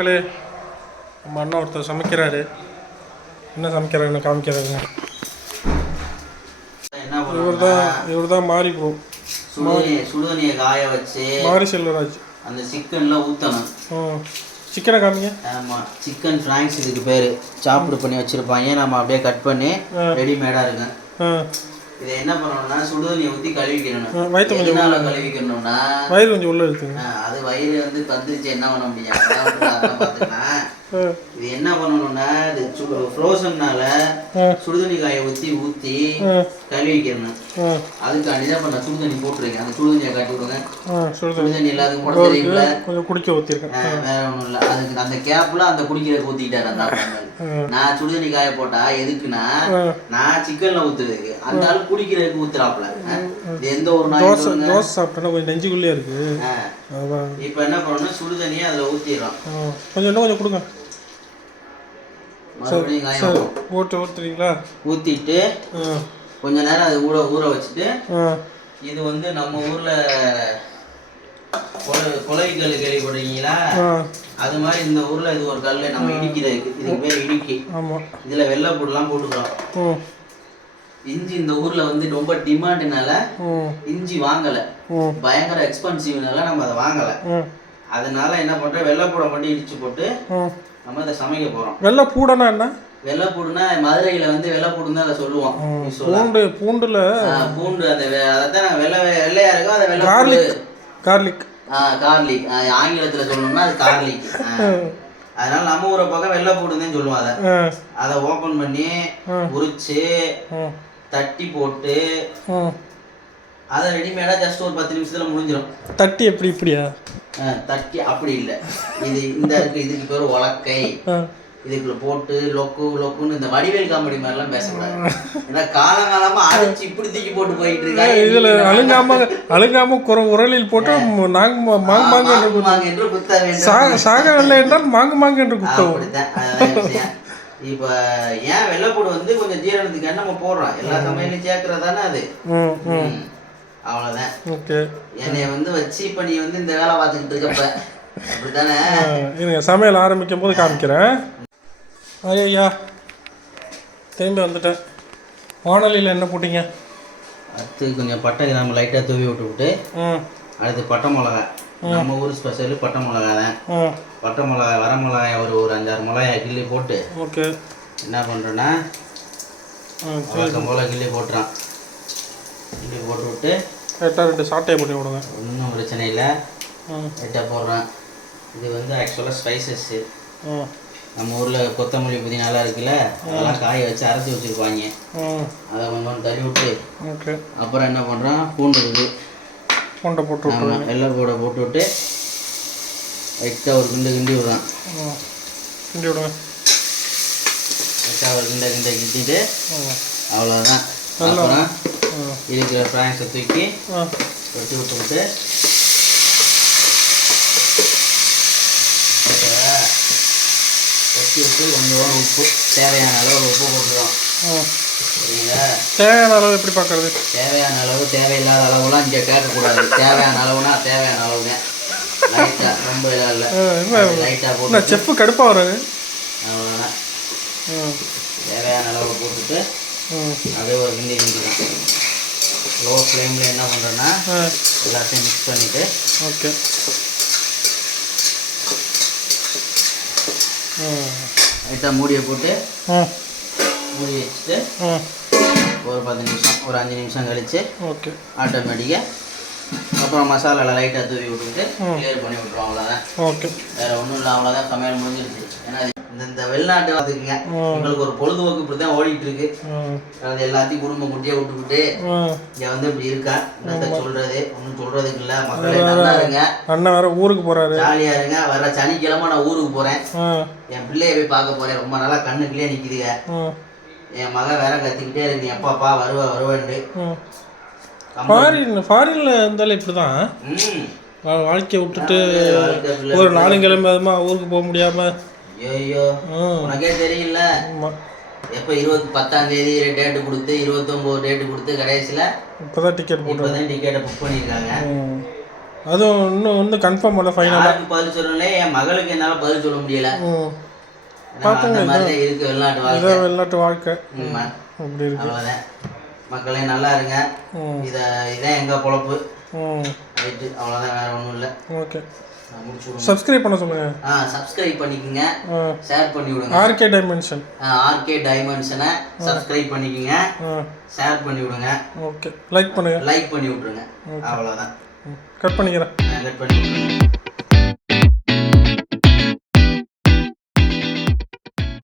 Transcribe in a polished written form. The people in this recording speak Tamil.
மக்களே, நம்ம அண்ணா ஒருத்தர் சமைக்கிறாரு. என்ன சமைக்கிறாருன்னு காமிக்கிறாருங்க. இவர் தான் மாறி ப்ரோ. சுடுதண்ணியை காய வச்சு மாரி செல்வராஜ் அந்த சிக்கன்ல ஊற்றணும். சிக்கனை காமிங்க. ஆமாம், சிக்கன் ஃப்ராங்க்ஸ் இதுக்கு பேர். சாப்பிடு பண்ணி வச்சுருப்பாங்க, நம்ம அப்படியே கட் பண்ணி ரெடிமேடாக இருக்கும். இதை என்ன பண்ணணும்னா சுடுதண்ணியை ஊற்றி கழுவிக்கணும். வயிற்று கொஞ்சம் கழுவிக்கணும்னா வயிறு கொஞ்சம் உள்ள இருக்குங்க. அது வயிறு வந்து தந்துருச்சு, என்ன பண்ண முடியாது, பார்த்துக்கலாம். இது என்ன பண்ணணும்னா இது ஃப்ரோசன்னால சுடுதண்ணி காயை ஊற்றி கழுவிக்கணும். அதுக்காண்டி தான் பண்ண சுடுதண்ணி போட்டுருக்கேன். அந்த சுடுதண்ணியை காட்டி விடுங்க. சுடுதண்ணி எல்லாத்துக்கும் கூட தெரியும்ல, கொஞ்சம் குடிக்க ஊற்றிருக்கேன். வேற ஒன்றும் இல்லை. அதுக்கு அந்த கேப்ல அந்த குடிக்கிற ஊற்றிக்கிட்டாரு. அந்த நான் சுடுதண்ணி காய போட்டா எதுக்குன்னா நான் சிக்கன்ல ஊத்துறதுக்கு, அந்த ஆள் குடிக்கிறதுக்கு ஊத்துறாப்ல. எந்த ஒரு தோசை சாப்பிட்டா கொஞ்சம் நெஞ்சுக்குள்ளே இருக்கு. இப்ப என்ன பண்ணணும், சுடுதண்ணியை அதுல ஊத்திடுறோம். கொஞ்சம் இன்னும் கொஞ்சம் கொடுங்க. மறுபடியும் காயம் ஊற்றுறீங்களா? ஊத்திட்டு கொஞ்ச நேரம் அது ஊற வச்சுட்டு, இது வந்து நம்ம ஊர்ல கொலைக்கல் கேள்விப்படுறீங்களா? அது மாதிரி இந்த ஊர்ல இது ஒரு கல் நம்ம இடிக்கிறதுக்கு, இதுக்கு பேர் இடிக்கி. இதுல வெள்ளைப்பூடுலாம் போட்டுக்கிறோம். இஞ்சி இந்த ஊர்ல வந்து ரொம்ப டிமாண்ட்னால இஞ்சி வாங்கல, பயங்கர எக்ஸ்பென்சிவ்னால நம்ம அதை வாங்கல. அதனால என்ன பண்றோம், வெள்ளைப்பூடை மட்டும் இடிச்சு போட்டு நம்ம இதை சமைக்க போறோம். வெள்ளைப்பூடனா என்ன? வெள்ளைப்பூடுனா மதுரையில வந்து வெள்ளைப்பூடுன்னு தான் அதை சொல்லுவோம். பூண்டுல பூண்டு அந்த அதான் வெள்ளையா இருக்கும், அதை வெள்ளைப்பூடு. கார்லிக் கார்லிக் ஆங்கிலத்துல சொல்லணும்னா அது கார்லிக். அதனால நம்ம ஊரை பக்கம் வெள்ளைப்பூடுன்னு சொல்லுவோம். அதை ஓபன் பண்ணி உரிச்சு தட்டி போட்டு அதை ரெடிமேடா ஜஸ்ட் ஒரு 10 நிமிஷத்துல முடிஞ்சிடும். தட்டி எப்படி இப்படியா? தட்டி அப்படி இல்லை, இது இந்த இருக்கு, இதுக்கு பேர் உலக்கை. இதுக்குள்ள போட்டு லொக்குன்னு இந்த வடிவேல் காமெடி மாதிரிலாம் பேசக்கூடாது. ஏன்னா காலங்காலமா அரைச்சி இப்படி தூக்கி போட்டு போயிட்டு இருக்காங்க. இதுல அழுங்காம உரலில் போட்டு மாங்கு என்று குத்த வேண்டும். சாகவில்லை என்றால் மாங்கு என்று குத்தம். அப்படித்தான். இப்ப ஏன் வெள்ளைப்பூடு வந்து கொஞ்சம் ஜீரணத்துக்கு நம்ம போடுறோம், எல்லா சமையலையும் சேர்க்கறதானே அது. அவ்வளவுதான். என்னைய வந்து வச்சு இப்ப நீ வந்து இந்த வேலை பார்த்துக்கிட்டு இருக்கப்ப அப்படித்தானே? சமையல் ஆரம்பிக்கும் போது காமிக்கிறேன். ஐயா திரும்பி வந்துட்டேன். வானொலியில் என்ன போட்டீங்க? அடுத்து கொஞ்சம் பட்டை கிராம்பு லைட்டாக தூவி விட்டு அடுத்து பட்டை மிளகா. நம்ம ஊர் ஸ்பெஷலு பட்டை மிளகா தான். பட்டை மிளகா வர மிளகாய் ஒரு 5-6 மிளகாய் கிள்ளி போட்டு என்ன பண்ணுறோன்னா வழக்கம் போல் கிள்ளி போட்டுறான். கிள்ளி போட்டு விட்டு கரெக்டாக 2 சாட்டையை போட்டு விடுங்க. ஒன்றும் பிரச்சனை இல்லை, லைட்டாக போடுறேன். இது வந்து ஆக்சுவலாக ஸ்பைசஸ்ஸு. நம்ம ஊரில் கொத்தமல்லி புதினாலாம் இருக்குல்ல, அதெல்லாம் காய வச்சு அரைச்சி வச்சுருப்பாங்க. அதை கொஞ்சம் தள்ளி விட்டு அப்புறம் என்ன பண்ணுறான், பூண்டு இருக்குது, பூண்டை போட்டு வெள்ளைப்பூடை போட்டு விட்டு லைட்டாக ஒரு கிண்டி விடுறான். கிண்டி விடுவேன். லைட்டாக ஒரு கிண்டிட்டு அவ்வளோதான். அப்புறம் இருக்கிற ஃப்ராங்க்ஸை தூக்கி வெட்டி விட்டு வச்சு விட்டு கொஞ்சம் உப்பு, தேவையான அளவு உப்பு போட்டுருவோம். சரிங்களா? தேவையான அளவு எப்படி பார்க்கறது? தேவையான அளவு, தேவையில்லாத அளவுலாம் இங்கே கேட்கக்கூடாது. தேவையான அளவுனா தேவையான அளவுங்க. லைட்டாக, ரொம்ப இல்லை, லைட்டாக போட்டு செஃப் கடுப்பாக வராது. அவ்வளோதான். தேவையான அளவு போட்டுட்டு அப்படியே ஒரு கிண்டிக்கலாம். லோ ஃப்ளேமில் என்ன பண்ணுறேன்னா எல்லாத்தையும் மிக்ஸ் பண்ணிவிட்டு லைட்டாக மூடியை போட்டு மூடி வச்சுட்டு ஒரு 10 நிமிஷம், ஒரு 5 நிமிஷம் கழித்து ஆட்டோமேட்டிக்காக அப்புறம் மசாலாவில் லைட்டாக தூவி விட்டுட்டு கிளியர் பண்ணி விட்டுருவோம். அவ்வளோதான், வேறு ஒன்றும் இல்லை. அவ்வளோதான், சமையல் முடிஞ்சிருச்சு. ஏன்னா இந்த வெளிநாட்டு பார்த்துக்குங்க, எங்களுக்கு ஒரு பொழுதுபோக்கு இப்படி தான் ஓடிட்டு இருக்கு. அது எல்லாத்தையும் குடும்பம் குட்டியாக விட்டுக்கிட்டு இங்கே வந்து இப்படி இருக்கா. என்னத்த சொல்றது, ஒன்றும் சொல்றதுக்கு இல்லை. மக்களே நல்லா இருங்க. அண்ணன் வேற ஊருக்கு போறாரு, ஜாலியா இருங்க. வர சனிக்கிழமை நான் ஊருக்கு போறேன். என் பிள்ளைய போய் பார்க்க போறேன். ரொம்ப நாளா கண்ணுக்குள்ளே நிக்குதுங்க. என் மகன் வேற கத்திக்கிட்டே இருக்கு, எப்பாப்பா வருவேன்ட்டு. ஃபாரின்ல இருந்தாலும் இப்படிதான் வாழ்க்கையை விட்டுட்டு ஒரு 4 கிழமை ஊருக்கு போக முடியாம. ஐயோ, உனக்கே தெரியல, எப்போ 10ஆம் தேதி டேட்டு கொடுத்து 29 டேட்டு கொடுத்து கடைசியில் இப்போதான் டிக்கெட் டிக்கெட்டை புக் பண்ணியிருக்காங்க. அதுவும் இன்னும் கன்ஃபார்ம் பண்ணல ஃபைனலாக. யாருக்கு பதில் சொல்லலே, என் மகளுக்கு என்னால் பதில் சொல்ல முடியல. பார்த்துங்க, அந்த மாதிரி இருக்கு வெளிநாட்டு வாழ்க்கை. வெளிநாட்டு வாழ்க்கை அப்படி இருக்கு. அவ்வளோதான். மக்களே நல்லா இருங்க. இதான் எங்கள் பொழப்பு. ரைட்டு, அவ்வளோதான், வேறு ஒன்றும் இல்லை. ஓகே, சப்ஸ்கிரைப் பண்ண சொல்லுங்க. சப்ஸ்கிரைப் பண்ணிக்கோங்க, ஷேர் பண்ணி விடுங்க. ஆர்கே டைமென்ஷன், ஆர்கே டைமென்ஷனை சப்ஸ்கிரைப் பண்ணிக்கோங்க, ஷேர் பண்ணி விடுங்க. ஓகே, லைக் பண்ணுங்க, லைக் பண்ணி விட்ருங்க. அவ்வளோதான். கட் பண்ணிக்கிறேன். கட் பண்ணி விட்ருங்க.